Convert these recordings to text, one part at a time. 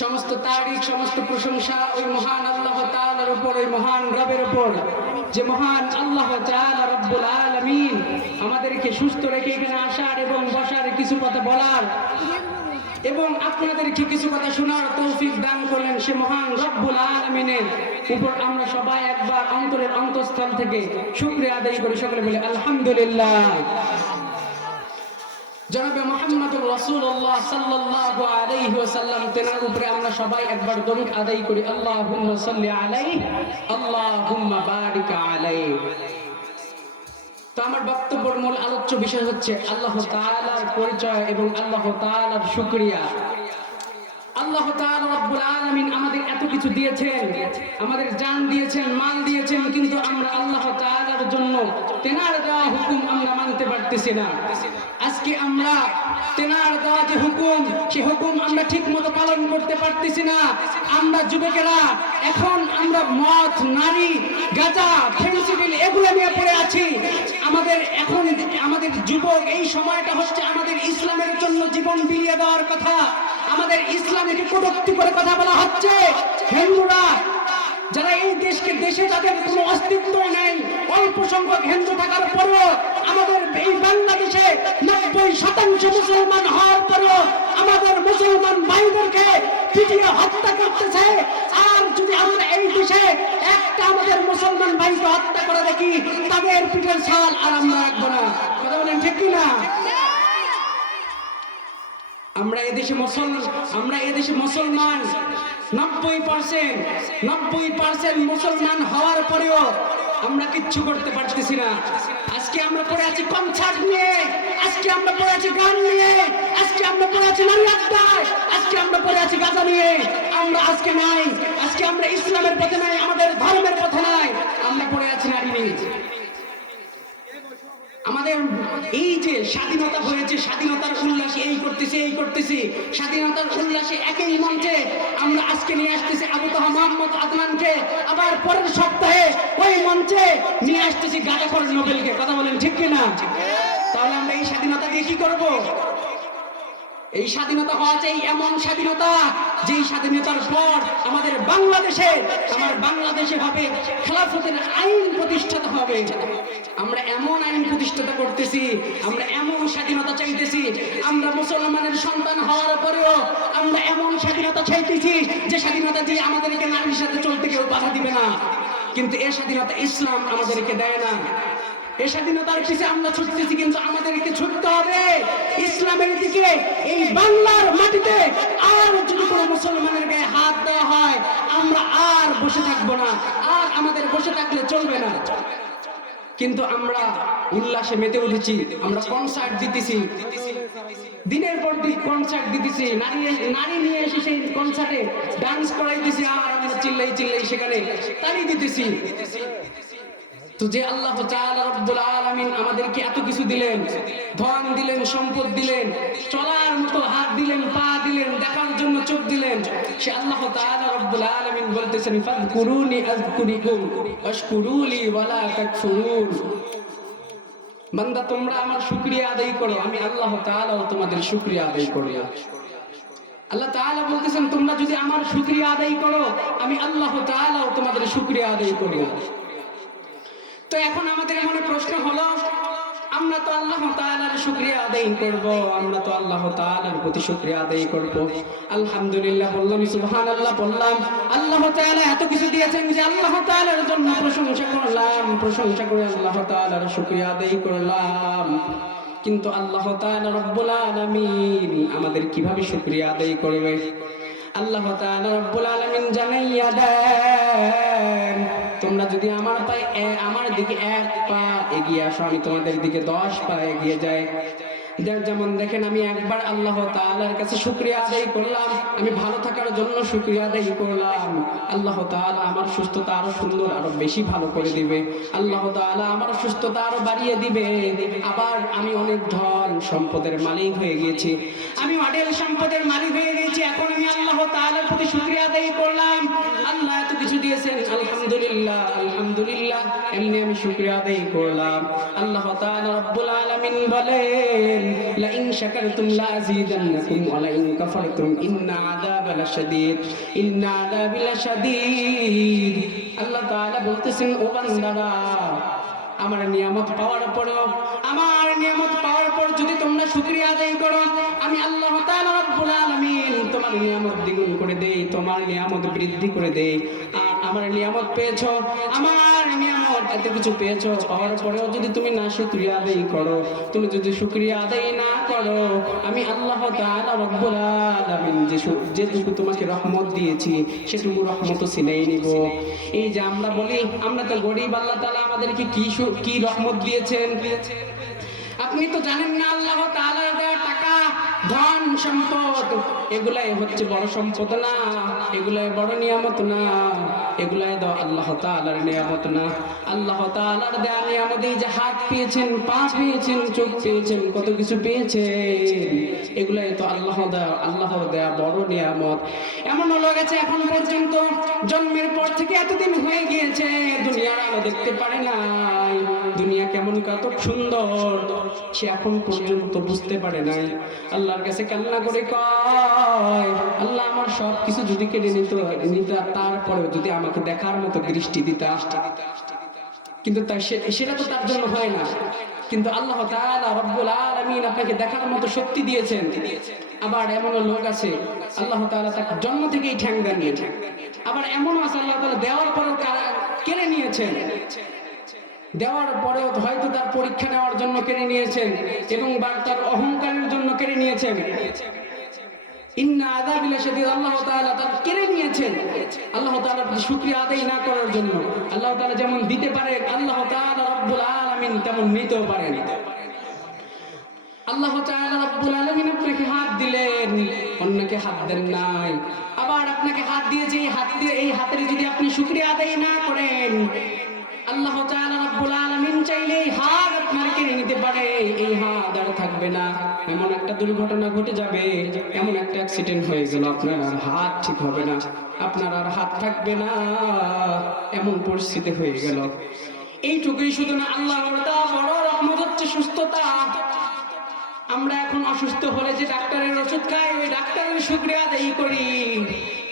সমস্ত তারিখ সমস্ত প্রশংসা ওই মহান আল্লাহ তাআলার উপর, ওই মহান রবের উপর, যে মহান আল্লাহ তাআলা রব্বুল আলামিন আমাদেরকে সুস্থ রেখে এখানে আসার এবং বসার, কিছু কথা বলার এবং আপনাদেরকে কিছু কথা শোনার তৌফিক দান করলেন। সে মহান রব্বুল আলামিনের উপর আমরা সবাই একবার অন্তরের অন্তঃস্থল থেকে শুকরিয়া আদায় করি। সকলে বলে আলহামদুলিল্লাহ। জনাবে মুহাম্মদুর রাসূলুল্লাহ সাল্লাল্লাহু আলাইহি ওয়াসাল্লাম তেনার উপরে আমরা সবাই একবার দরুদ আদায় করি। আল্লাহুম্মা সাল্লি আলাইহি আল্লাহুম্মা বারিক আলাইহি। তো আমার বক্তব্যের মূল আলোচ্য বিষয় হচ্ছে আল্লাহ তাআলার পরিচয় এবং আল্লাহ তাআলার শুকরিয়া। আল্লাহ তাআলা রব্বুল আলামিন আমাদের এত কিছু দিয়েছেন, আমাদের জান দিয়েছেন, মাল দিয়েছেন, কিন্তু আমরা আল্লাহ তাআলার জন্য তেনার দেওয়া হুকুম আমরা মানতে পারতেছি না। আজকে আমরা তেনার দেওয়া যে হুকুম, সেই হুকুম আমরা ঠিক মতো পালন করতে পারতেছি না। আমরা যুবকেরা এখন আমরা মদ, নারী, গাঁজা, ফেন্সিডিল এগুলো নিয়ে পড়ে আছি। আমাদের যুবক এই সময়টা হচ্ছে আমাদের ইসলামের জন্য জীবন বিলিয়ে দেওয়ার কথা। আমাদের ইসলামকে কটূক্তি করে কথা বলা হচ্ছে। হিন্দুরা যারা এই দেশে যাদের কোনো অস্তিত্ব নেই, অল্প সংখ্যক হিন্দু থাকার পরেও আমাদের এই বাংলাদেশে 90% মুসলমান হওয়ার পরেও আমাদের মুসলমান ভাইদেরকে পিটিয়ে হত্যা করতেছে। আর যদি আমরা এই দেশে একটা আমাদের মুসলমান ভাইকে হত্যা করে দেখি, তাদের পিঠের ছাল আর আমরা রাখবো না। কথা বলেন ঠিক কিনা? আমরা এদেশে মুসলমান 90% মুসলমান হওয়ার পরেও আমরা কিচ্ছু করতে পারতেছি না। আজকে আমরা পড়ে আছি কনসার্ট নিয়ে, আজকে আমরা পড়ে আছি গান নিয়ে, আজকে আমরা পড়ে আছি নারী আড্ডায়, আজকে আমরা পড়ে আছি গাঁজা নিয়ে। আমরা আজকে নাই, আজকে আমরা ইসলামের পথে নাই, আমাদের ধর্মের পথে নাই, আমরা পড়ে আছি নারী নিয়ে। আমাদের এই যে স্বাধীনতা হয়েছে, স্বাধীনতার উল্লাসে এই করতেছি, স্বাধীনতার উল্লাসে একই মঞ্চে আমরা আজকে নিয়ে আসতেছি আবু তাহা মোহাম্মদ আদনানকে, আবার পরের সপ্তাহে ওই মঞ্চে নিয়ে আসতেছি গাজাখোর নোবেলকে। কথা বলেন ঠিক কিনা? তাহলে আমরা এই স্বাধীনতা দিয়ে কি করব? এই স্বাধীনতা হওয়া চাই এমন স্বাধীনতা, যেই স্বাধীনতার পর আমার বাংলাদেশে হবে খেলাফতের আইন প্রতিষ্ঠিত হবে। আমরা এমন আইন প্রতিষ্ঠিত করতেছি, আমরা এমন স্বাধীনতা চাইতেছি, আমরা মুসলমানের সন্তান হওয়ার পরেও আমরা এমন স্বাধীনতা চাইতেছি যে স্বাধীনতা দিয়ে আমাদেরকে নারীর সাথে চলতে কেউ বাধা দিবে না। কিন্তু এই স্বাধীনতা ইসলাম আমাদেরকে দেয় না। এই স্বাধীনতার পিছে আমরা ছুটতেছি, কিন্তু আমাদেরকে ছুটতে হবে ইসলামের দিকে। এই বাংলার মাটিতে আর যদি কোনো মুসলমানের গায়ে হাত দেওয়া হয়, আমরা আর বসে থাকবো না, আর আমাদের বসে থাকলে চলবে না। কিন্তু আমরা উল্লাসে মেতে উঠেছি, আমরা কনসার্ট দিতেছি, দিনের পর দিন কনসার্ট দিতেছি, নারী নিয়ে এসে সেই কনসার্টে ডান্স করাইতেছি, আর আমরা চিল্লাই সেখানে তালি দিতেছি। তো যে আল্লাহ তাআলা রব্বুল আলামিন আমাদেরকে এত কিছু দিলেন, ধন দিলেন, সম্পদ দিলেন, চলার মতো হাত দিলেন, পা দিলেন, দেখার জন্য চোখ দিলেন, সে আল্লাহ তাআলা রব্বুল আলামিন বলতেছেন ফাযকুরুনি আযকুরুকুম ওয়াশকুরুলি ওয়ালা তাকফুরুন। বান্দা তোমরা আমার শুকরিয়া আদায় করো, আমি আল্লাহ তাআলাও তোমাদের শুকরিয়া আদায় করব। আল্লাহ তাআলা বলতেছেন তোমরা যদি আমার শুকরিয়া আদায় করো, আমি আল্লাহ তাআলাও তোমাদের শুকরিয়া আদায় করব। তো এখন আমাদের মনে প্রশ্ন হলো, আমরা তো আল্লাহ তাআলার শুকরিয়া আদায় করব, আমরা তো আল্লাহ তাআলার প্রতি শুকরিয়া আদায় করব। আলহামদুলিল্লাহ বললাম, সুবহানাল্লাহ বললাম, আল্লাহ তাআলা এত কিছু দিয়েছেন যে আল্লাহ তাআলার জন্য প্রশংসা করলাম, প্রশংসা করে আল্লাহ তাআলার শুকরিয়া আদায় করলাম। কিন্তু আল্লাহ তাআলা রব্বুল আলামিন আমাদের কিভাবে শুকরিয়া আদায় করবে? আল্লাহ তাআলা রব্বুল আলামিন জানাইয়া দেন, তোমরা যদি আমার দিকে 1 পা এগিয়ে আসো, আমি তোমাদের দিকে 10 পা এগিয়ে যাই। যেমন দেখেন, আমি একবার আল্লাহ তাআলার কাছে শুকরিয়া আদায় করলাম, আমি ভালো থাকার জন্য শুকরিয়া আদায় করলাম, আল্লাহ তাআলা আমার সুস্থতা আরো সুন্দর, আরো বেশি ভালো করে দিবে, আল্লাহ তাআলা আমার সুস্থতা আরো বাড়িয়ে দিবে। আবার আমি অনেক ধন সম্পদের মালিক হয়ে গেছি, আমি অঢেল সম্পদের মালিক হয়ে গেছি, এখন আমি আল্লাহ তাআলার প্রতি শুকরিয়া আদায় করলাম, আল্লাহ এত কিছু দিয়েছেন, আলহামদুলিল্লাহ আলহামদুলিল্লাহ। নিয়ে আমি শুকরিয়া আদায় করলাম। আল্লাহ তাআলা রব্বুল আলামিন বলেন, লা ইন শাকারতুম লা আযীদান্নাকুম ওয়া লা ইন কাফারতুম ইন্না আযাবা লাশাদীদ, ইন্না আযাবি লাশাদীদ। আল্লাহ তাআলা বলতেছেন, ও বান্দারা, আমার নিয়ামত পাওয়ার পর যদি তোমরা শুকরিয়া আদায় করো, আমি আল্লাহ তাআলা রব্বুল আলামিন তোমার নিয়ামত দ্বিগুণ করে দেই, তোমার নিয়ামত বৃদ্ধি করে দেই। আর আমার নিয়ামত পেয়েছো, আমার নিয়ামত এত কিছু পেয়েছো, পাওয়ার পরেও যদি তুমি না শুকরিয়া আদায় করো, তুমি যদি শুকরিয়া আদায় না করো, আমি আল্লাহ তাআলা রব্বুল আলামিন যেটুকু তোমাকে রহমত দিয়েছি সেটুকু রহমত ছিনিয়ে নিব। এই যে আমরা বলি আমরা তো গরিব, আল্লাহ তাআলা আমাদেরকে কি রহমত দিয়েছেন আপনি তো জানেন না। আল্লাহ তাআলার দেওয়া টাকা, ধন সম্পদ, এগুলাই হচ্ছে বড় সম্পদ না, এগুলাই বড় নিয়ামত না, এগুলাই দাও আল্লাহ তাআলার নিয়ামত না। আল্লাহ তাআলার দেওয়া নিয়ামত, এই যে হাত পেয়েছেন, পা পেয়েছেন, চোখ পেয়েছেন, কত কিছু পেয়েছেন, এগুলাই তো আল্লাহর দেওয়া বড় নিয়ামত। এমন লোক আছে এখন পর্যন্ত জন্মের পর থেকে এতদিন হয়ে গিয়েছে দুনিয়ার আলো দেখতে পারে নাই, দুনিয়া কেমন কত সুন্দর সে এখন পর্যন্ত বুঝতে পারে নাই। আল্লাহর কাছে কান্না করে কয়, আল্লাহ আমার সব কিছু যদি কেড়ে নিত তারপরেও যদি আমাকে দেখার মতো দৃষ্টি দিতা, কিন্তু সেটা তো তার জন্য হয় না। কিন্তু আল্লাহ তাআলা রব্বুল আলামিন আপনাকে দেখার মতো শক্তি দিয়েছেন। আবার এমন লোক আছে আল্লাহ তাআলা তাকে জন্ম থেকেই ঠ্যাং দেননি, আবার এমন আছে আল্লাহ তাআলা দেওয়ার পরেও কেড়ে নিয়েছেন, দেওয়ার পরেও হয়তো তার পরীক্ষা নেওয়ার জন্য কেড়ে নিয়েছেন এবং তার অহংকারের জন্য কেড়ে নিয়েছেন। ইন্না আযাবি লাশাদীদ, আল্লাহ তাআলা তার কেড়ে নিয়েছেন আল্লাহ তাআলার শুকরিয়া আদায় না করার জন্য। আল্লাহ তাআলা যেমন দিতে পারেন, আল্লাহ তাআলা রব্বুল আলামিন তেমন নিতেও পারেন। আল্লাহ তাআলা রব্বুল আলামিন আপনাকে হাত দিলেন, অন্যকে হাত দেন নাই। আবার আপনাকে হাত দিয়েছে, এই হাতের যদি আপনি শুকরিয়া আদায় না করেন, আল্লাহ তাআলা রব্বুল আলামিন চাইলে এই হাত আপনার কেড়ে নিতে পারে, এই হাত আর থাকবে না। এমন একটা দুর্ঘটনা ঘটে যাবে, এমন একটা অ্যাক্সিডেন্ট হয়ে গেল, আপনার আর হাত ঠিক হবে না, আপনার আর হাত থাকবে না, এমন পরিস্থিতি হয়ে গেল। এইটুকুই শুধু না, আল্লাহর দেওয়া বড় রহমত হচ্ছে সুস্থতা। আমরা এখন অসুস্থ হলে যে ডাক্তারের ওষুধ খাই, ওই ডাক্তারের শুকরিয়া আদায় করি,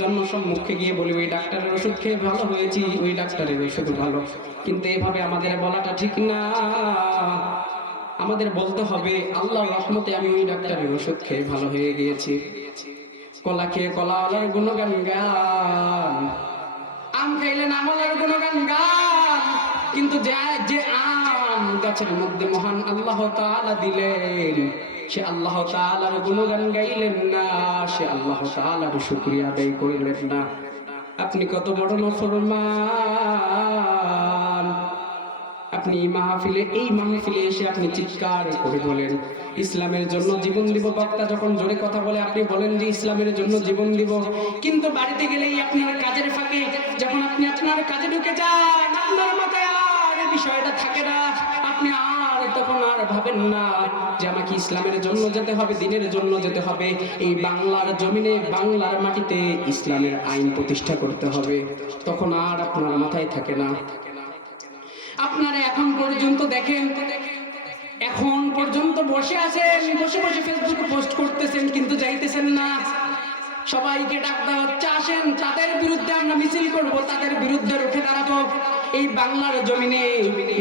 জন্ম সম্মুখে গিয়ে বলি ওই ডাক্তারের ওষুধ খেয়ে ভালো হয়েছি, ওই ডাক্তারের ওষুধ ভালো। কিন্তু এভাবে আমাদের বলাটা ঠিক না। আমাদের বলতে হবে আল্লাহর রহমতে আমি ওই ডাক্তারের ওষুধ খেয়ে ভালো হয়ে গিয়েছি। কলা খেয়ে কলাওয়ালার গুণগান গান, আম খাইলেন আমলার গুণগান গান, কিন্তু যে আম গাছের মধ্যে মহান আল্লাহ তাআলা দিলেন, সে আল্লাহ তাআলার গুণগান গাইলেন না, সে আল্লাহ তাআলার শুকরিয়া আদায় করলেন না। আপনি কত বড় নাফরমান! আপনি এই মাহফিলে এসে আপনি চিৎকার করে বলেন ইসলামের জন্য জীবন দিব। বক্তা যখন জোরে কথা বলে আপনি বলেন যে ইসলামের জন্য জীবন দিব, কিন্তু বাড়িতে গেলেই আপনার কাজের ফাঁকে যখন আপনি আপনার কাজে ঢুকে যান, আপনার মাথায় আর এই বিষয়টা থাকে না। আপনি তখন আর ভাবেন না যে আমাকে ইসলামের জন্য যেতে হবে, দিনের জন্য যেতে হবে, এই বাংলার জমিনে, বাংলার মাটিতে ইসলামের আইন প্রতিষ্ঠা করতে হবে। তখন আর আপনার মাথায় থাকে না। আপনারা এখন পর্যন্ত দেখেন, এখন পর্যন্ত বসে আছেন, বসে ফেসবুকে পোস্ট করতেছেন, কিন্তু যাইতেছেন না। সবাইকে ডাক দেওয়া হচ্ছে, আসেন তাদের বিরুদ্ধে আমরা মিছিল করব, তাদের বিরুদ্ধে রুখে দাঁড়াবো। এই বাংলার জমিনে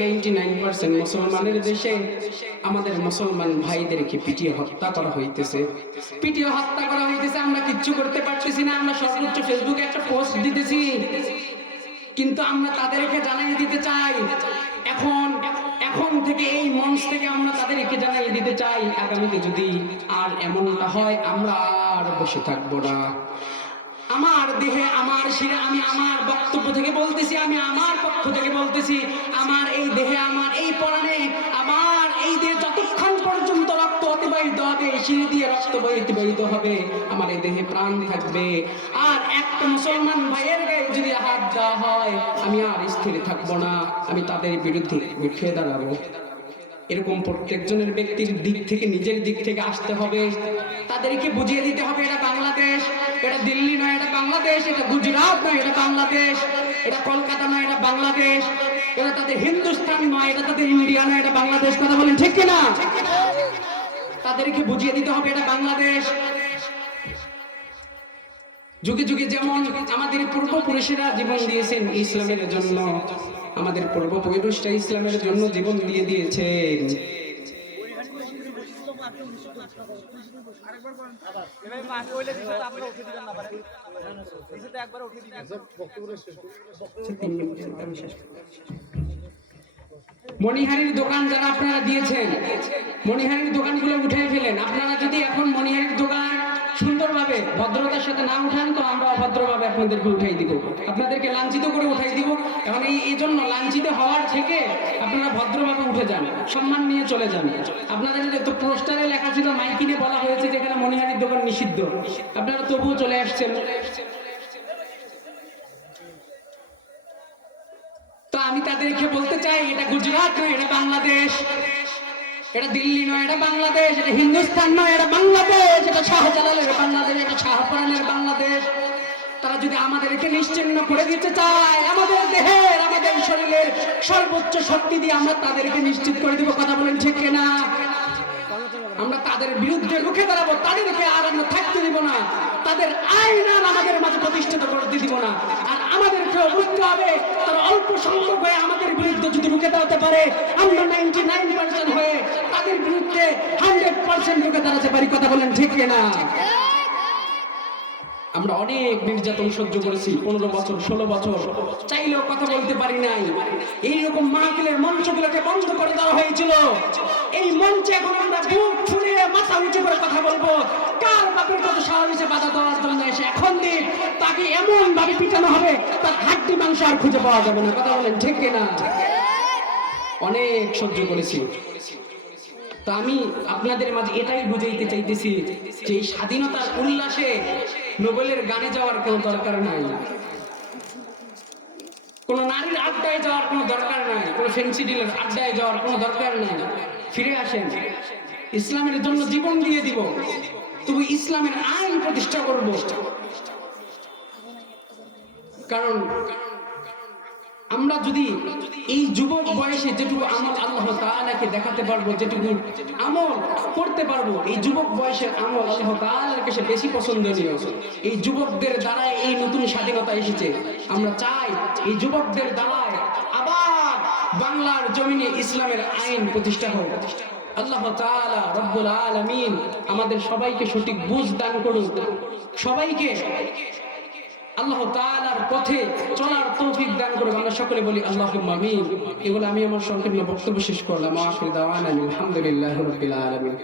99% মুসলমানের দেশে আমাদের মুসলমান ভাইদেরকে পিটিয়ে হত্যা করা হইতেছে। আমরা কিচ্ছু করতে পারতেছি না। আমরা সর্বোচ্চ ফেসবুকে একটা পোস্ট দিতেছি, কিন্তু আমরা তাদেরকে জানাই দিতে চাই, এখন থেকে এই মঞ্চ থেকে আমরা তাদেরকে জানাই দিতে চাই, আগামীতে যদি আর এমনটা হয় আমরা আর বসে থাকবো না। আমার দেহে আমার শিরা, আমি আমার বক্তব্য থেকে বলতেছি, আমি আমার পক্ষ থেকে বলতেছি, আমার এই দেহে, আমার এই পরাণে, আমার এই দেহে যতক্ষণ পর্যন্ত রক্ত অতিবাহিত হবে, শিরা দিয়ে রক্ত বহিত হবে, আমার এই দেহে প্রাণ থাকবে। আর একটা মুসলমান ভাইয়ের গায়ে যদি হাত দেওয়া হয়, আমি আর স্থির থাকবো না, আমি তাদের বিরুদ্ধে রুখে দাঁড়াবো। এরকম প্রত্যেকজনের ব্যক্তির দিক থেকে, নিজের দিক থেকে আসতে হবে, তাদেরকে বুঝিয়ে দিতে হবে এটা বাংলাদেশ, এটা দিল্লি নয়, এটা বাংলাদেশ, এটা গুজরাট নয়, এটা বাংলাদেশ, এটা কলকাতা নয়, এটা বাংলাদেশ। এটা তাদের হিন্দুস্তান নয়, এটা তাদের ইন্ডিয়া নয়, এটা বাংলাদেশ। কথা বলেন ঠিক কিনা? তাদেরকে বুঝিয়ে দিতে হবে এটা বাংলাদেশ। যুগে যুগে যেমন আমাদের পূর্বপুরুষেরা জীবন দিয়েছেন ইসলামের জন্য, আমাদের পূর্বপুরুষরা ইসলামের জন্য জীবন দিয়ে দিয়েছেন। মণিহারির দোকান যারা আপনারা দিয়েছেন, মণিহারির দোকানগুলো উঠে ফেলেন। আপনারা যদি এখন মণিহারির দোকান সুন্দরভাবে ভদ্রতার সাথে না উঠান, তো আমরা অভদ্রভাবে আপনাদেরকে উঠাই দিব, আপনাদেরকে লাঞ্ছিত করে উঠাই দিব। এখন এই জন্য লাঞ্ছিত হওয়ার থেকে আপনারা ভদ্রভাবে উঠে যান, সম্মান নিয়ে চলে যান। আপনাদের তো পোস্টারে লেখা ছিল, মাইকিনে বলা হয়েছে যেখানে মণিহারির দোকান নিষিদ্ধ, আপনারা তবুও চলে আসছেন। তো আমি তাদেরকে বলতে চাই, এটা গুজরাট নয়, এটা বাংলাদেশ। এটা দিল্লি নয়, এটা বাংলাদেশ। এটা হিন্দুস্তান নয়, এটা বাংলাদেশ। এটা শাহজালালের বাংলাদেশ, এটা শাহপরানের বাংলাদেশ। তারা যদি আমাদেরকে নিশ্চিহ্ন করে দিতে চায়, আমাদের দেহের, আমাদের শরীরের সর্বোচ্চ শক্তি দিয়ে আমরা তাদেরকে নিশ্চিত করে দিব। কথা বলেন ঠিক কিনা? আমরা তাদের বিরুদ্ধে রুখে দাঁড়াবো, তাদেরকে আর আমরা থাকতে দিব না, তাদের আইন আর আমাদের মাঝে প্রতিষ্ঠিত করতে দিব না। আর আমাদেরকেও বুঝতে হবে, তারা অল্প সংখ্যক হয়ে আমাদের বিরুদ্ধে যদি রুখে দাঁড়াতে পারে, আমরা 99% হয়ে তাদের বিরুদ্ধে 100% রুখে দাঁড়াতে পারি। কথা বলেন ঠিক কিনা? আমরা অনেক নির্যাতন সহ্য করেছি, 15 বছর 16 বছর, চাইলেও কথা বলতে পারি নাই। এইরকম মাহফিলের মঞ্চগুলোকে বন্ধ করে দেওয়া হয়েছিল। এই মঞ্চে এখন আমরা বুক ফুলিয়ে মাথা উঁচু করে কথা বলবো। কার বাপের কত সাহসে বাধা দেওয়ার জন্য এসে এখন দিন তাকে এমন ভাবে পিটানো হবে, তার হাড্ডি মাংস আর খুঁজে পাওয়া যাবে না। কথা বলেন ঠিক কিনা? অনেক সহ্য করেছি। তো আমি আপনাদের মাঝে এটাই বুঝাইতে চাইতেছি যে এই স্বাধীনতার উল্লাসে নোবেলের গানে যাওয়ার কোনো দরকার নাই, কোন নারীর আড্ডায় যাওয়ার কোনো দরকার নাই, কোন ফেন্সিডিলের আড্ডায় যাওয়ার কোনো দরকার নাই। ফিরে আসেন, ইসলামের জন্য জীবন দিয়ে দিব, তবু ইসলামের আইন প্রতিষ্ঠা করব। কারণ আমরা যদি এই যুবক বয়সে যেটুকু আমল আল্লাহ তাআলাকে দেখাতে পারবো, যেটুকু আমল করতে পারবো, এই যুবক বয়সের আমল আল্লাহ তাআলার কাছে বেশি পছন্দনীয়। এই যুবকদের দ্বারাই এই নতুন স্বাধীনতা এসেছে। আমরা চাই এই যুবকদের দ্বারাই আবার বাংলার জমিনে ইসলামের আইন প্রতিষ্ঠা হোক। আল্লাহ তাআলা রব্বুল আলামিন আমাদের সবাইকে সঠিক বুঝ দান করুন, সবাইকে আল্লাহ তাআলার পথে চলার তৌফিক দান করুন। আমরা সকলে বলি আল্লাহুম্মা আমিন। এগুলো আমি আমার সংক্ষিপ্ত বক্তব্য শেষ করলাম। আখির দাওয়ানা আলহামদুলিল্লাহি রাব্বিল আলামিন।